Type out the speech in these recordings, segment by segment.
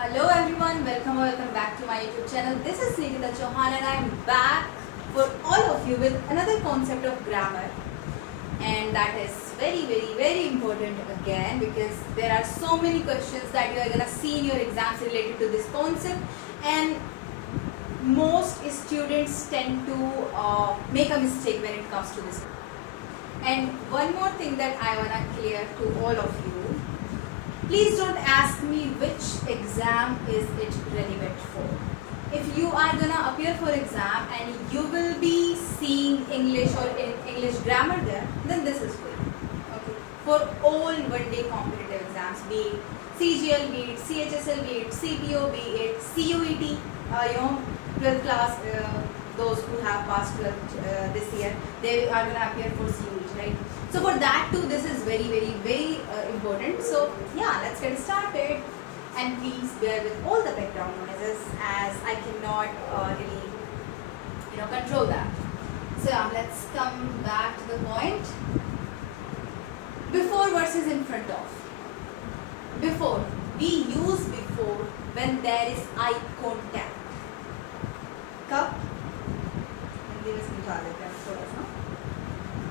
Hello everyone, welcome back to my YouTube channel. This is Nikita Chauhan and I am back for all of you with another concept of grammar, and that is very important again because there are so many questions that you are gonna see in your exams related to this concept, and most students tend to make a mistake when it comes to this. And one more thing that I wanna clear to all of you. Please don't ask me which exam is it relevant for. If you are gonna appear for exam and you will be seeing English or English grammar there, then this is good. Okay. For all one-day competitive exams, be it CGL, be it CHSL, be it CPO, be it CUET, 12th class, those who have passed 12th this year, they are gonna appear for CUET, right? So for that too, this is very important. So yeah, let's get started. And please bear with all the background noises as I cannot really control that. So yeah, let's come back to the point. Before versus in front of. Before, we use before when there is eye contact. कब? हिंदी में समझा देते हैं थोड़ा सा.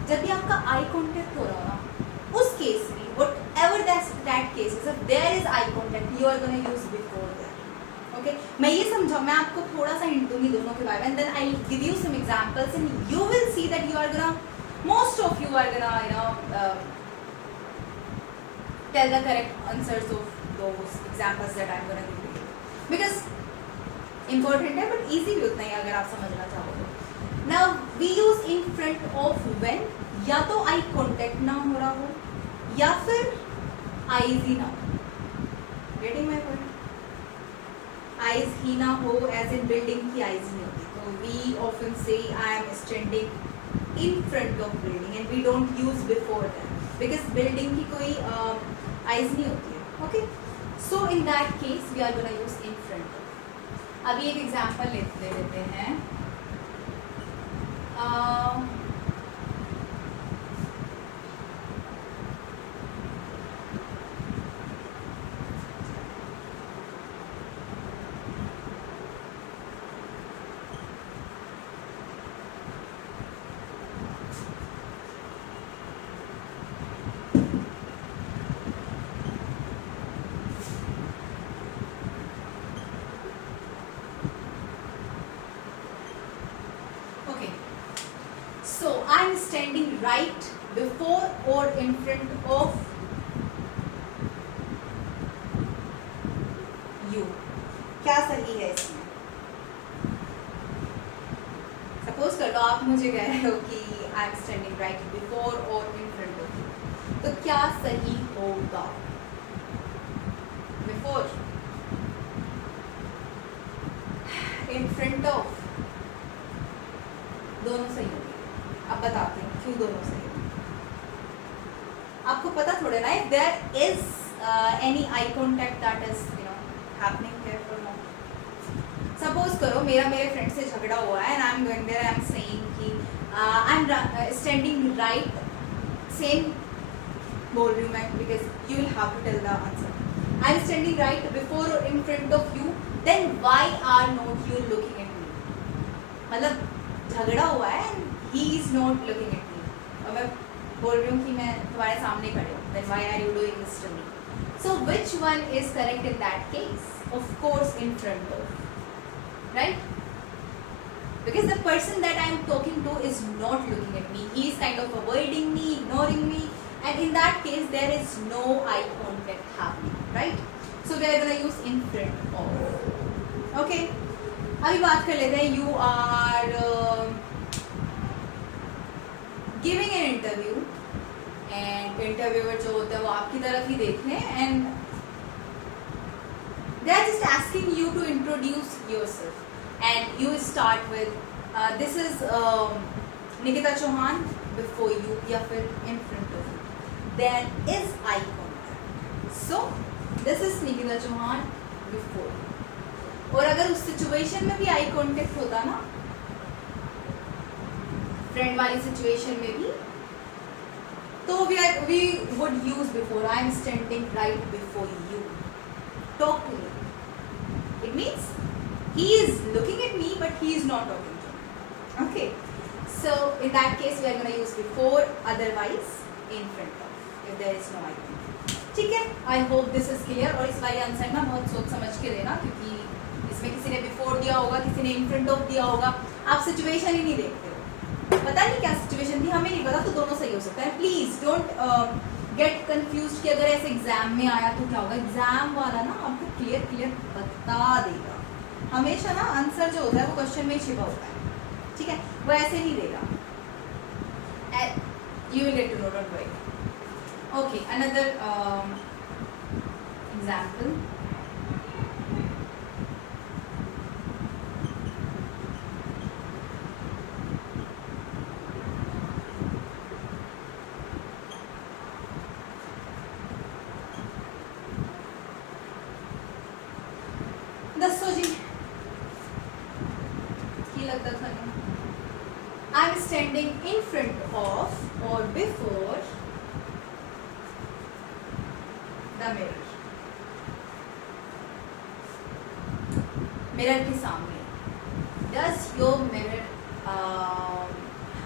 जब भी आपका आई कांटेक्ट हो रहा हो ना, उस केस में whatever that case is, if there is eye contact, you are going to use before there. Okay, मैं ये समझाऊँ, मैं आपको थोड़ा सा हिंट दूंगी दोनों के बारे में, and then I'll give you some examples, and you will see that you are gonna, most of you are gonna tell the correct answers of those examples that I'm gonna give you, because important है but easy भी उतना ही अगर आप समझना चाहो तो. Now we use in front of when या तो आई कांटेक्ट ना हो रहा हो या फिर आईज ही ना हो. Getting my point? आईज ही ना हो एज इन बिल्डिंग की आईज नहीं होती, तो we often say I am standing in front of building and we don't use before that because building की कोई आईज नहीं होती है. Okay, so in that case we are gonna use in front of. अभी एक एग्जांपल ले लेते हैं. So I am standing right before or in front of you. क्या सही है इसमें? सपोज कर लो आप मुझे कह रहे हो कि I am standing right before or in front of you, तो क्या सही होगा? Before, in front of, दोनों सही होंगे. अब बताते हैं क्यों दोनों सही है. आपको पता थोड़े ना, if there is any eye contact that is happening here or not. Suppose करो मेरे फ्रेंड से झगड़ा हुआ है and I'm going there, I'm saying कि I'm standing right, same बोल रही हूँ मैं because you will have to tell the answer. I'm standing right before or in front of you, then why are not you looking at me? मतलब झगड़ा हुआ है and he is not looking at me, और मैं बोल रही हूँ कि मैं तुम्हारे सामने खड़े हूँ, then why are you doing this to me? So which one is correct in that case? Of course in front of, right? Because the person that I am talking to is not looking at me, he is kind of avoiding me, ignoring me, and in that case there is no eye contact happening, right? So we are going to use in front of. Okay, अभी बात कर लेते हैं. You are giving an interview and interviewer जो होता है वो आपकी तरफ ही देख रहे हैं and they are just asking you to introduce yourself and you start with this is Nikita Chauhan before you या फिर in front of you. There is eye contact, so this is Nikita Chauhan before. और अगर उस सिचुएशन में भी आई कॉन्टैक्ट होता ना, फ्रेंड वाली सिचुएशन में भी, तो we would use before. I am standing right before you. Talk to me. means he is looking at me but he is not talking to me. Okay, so in that case we are going to use before, otherwise in front of, if there is no icon. ठीक है, आई hope this is clear. और इस वाले आंसर ना बहुत सोच समझ के देना, क्योंकि इसमें किसी ने बिफोर दिया होगा, किसी ने इन फ्रंट ऑफ दिया होगा. आप सिचुएशन ही नहीं देखते हो, पता नहीं क्या सिचुएशन थी, हमें नहीं पता, तो दोनों सही हो सकता है. प्लीज डोंट गेट कंफ्यूज कि अगर ऐसे एग्जाम में आया तो क्या होगा. एग्जाम वाला ना आपको क्लियर बता देगा. हमेशा ना आंसर जो होता है वो क्वेश्चन में छिपा होता है, ठीक है, वो ऐसे नहीं देगा. You will get to know, don't worry. Okay, another example. दसो जी की लगता था. I am standing in front of or before the mirror. Mirror के सामने. Does your mirror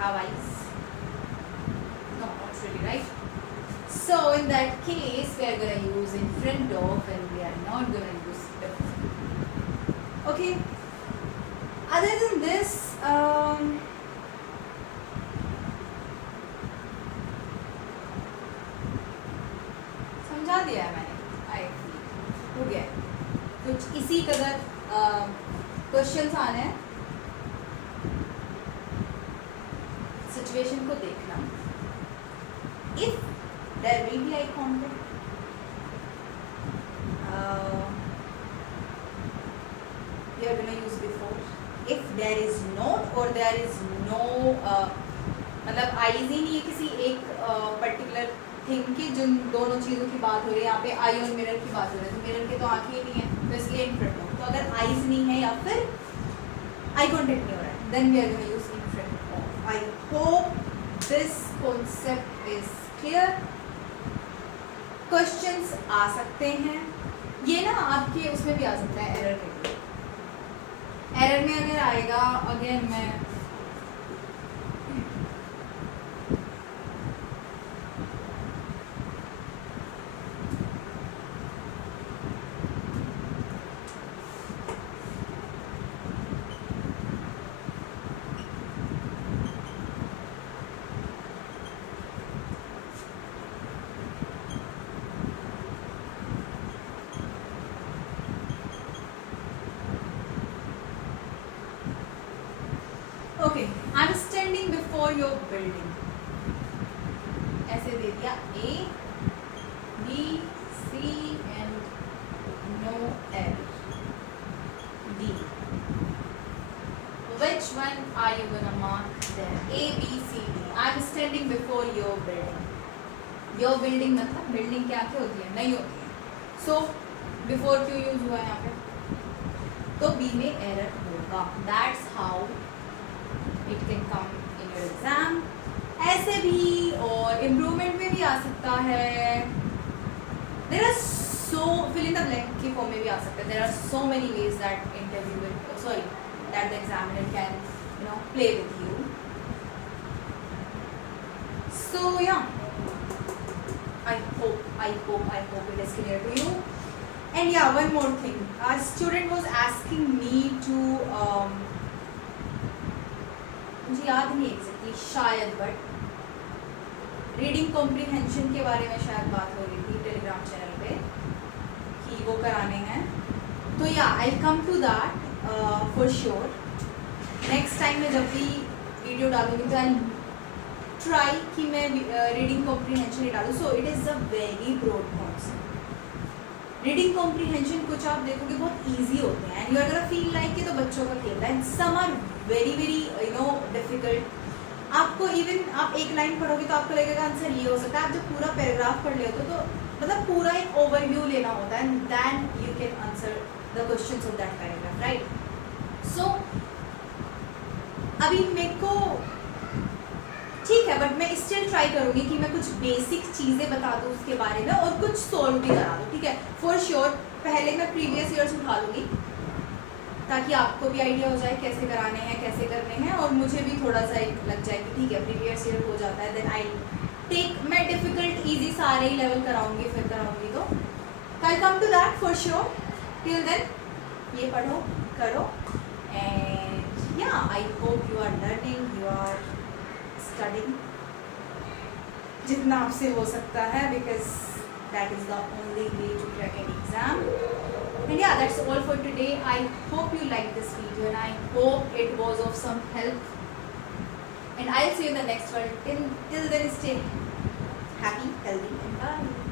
have eyes? No, not really, right? So in that case, we are going to use in front of, and we are not going to use before. Okay. Other than this, समझा दिया है मैंने. आई हो गया. कुछ इसी कदर क्वेश्चंस आने हैं. सिचुएशन को देखना. If there will be eye contact, we are going to use before. If there is not or there is no, मतलब आईज ही नहीं है किसी एक पर्टिकुलर थिंग की, जिन दोनों चीज़ों की बात हो रही है. यहाँ पे आई और मिरर की बात हो रही है, तो मिरर के तो आंखें ही नहीं है, तो इसलिए इन फ्रंट ऑफ. तो अगर आईज नहीं है या फिर आई कॉन्टेक्ट नहीं हो रहा है, then we are going to use in front of. I hope this concept is clear. Questions आ सकते हैं, ये ना आपके उसमें भी आ सकता है एरर में. एरर में अगर आएगा, अगेन मैं okay. I am standing before your building. ऐसे दे दिया A B C and no L D. Which one are you gonna mark there? A B C D. I am standing before your building. Your building मतलब बिल्डिंग क्या क्या होती है, नहीं होती है. So before क्यों यूज हुआ है यहाँ पे, तो B में एरर होगा. That's how it can come in your exam. ऐसे भी और इम्प्रूवमेंट में भी आ सकता है. There are so fill in the blank की फॉर्म में भी आ सकता है. There are so many ways that interviewer, that the examiner can, play with you. So yeah, I hope it is clear to you. And yeah, one more thing. Our student was asking me to मुझे याद नहीं एग्जैक्टली, शायद, but reading comprehension के बारे में शायद बात हो रही थी टेलीग्राम चैनल पे कि वो कराने हैं. तो yeah I come to that for sure. Next time मैं जब भी वीडियो डालूंगी तो आई ट्राई कि मैं रीडिंग कॉम्प्रीहेंशन ही डालूँ. So it is a very broad concept. Reading comprehension कुछ आप देखोगे बहुत ईजी होते हैं, and you are gonna feel like कि तो बच्चों का खेल है. Some are very difficult. आपको इवन आप एक लाइन पढ़ोगे तो आपको लगेगा आंसर ये हो सकता है. आप जब पूरा पैराग्राफ पढ़ लेते हो तो मतलब पूरा एक ओवरव्यू लेना होता है, and then you can answer the questions of that paragraph, right. So अभी मेरे को ठीक है, बट मैं स्टिल ट्राई करूंगी कि मैं कुछ बेसिक चीज़ें बता दूँ उसके बारे में और कुछ सोल्व भी करा दूँ. ठीक है, फॉर श्योर. पहले मैं प्रीवियस ईयर्स उठा लूँगी ताकि आपको भी आइडिया हो जाए कैसे कराने हैं, कैसे करने हैं, और मुझे भी थोड़ा सा एक लग जाए कि ठीक है प्रीवियस ईयर हो जाता है, देन आई टेक, मैं डिफिकल्ट ईजी सारे ही लेवल कराऊंगी, फिर कराऊंगी तो I come to that for sure. Till then ये पढ़ो करो, and yeah I hope you are learning, you are studying जितना आपसे हो सकता है, because that is the only way to crack an exam. And yeah, that's all for today. I hope you liked this video and I hope it was of some help. And I'll see you in the next one. Till then, stay happy, healthy, and bye.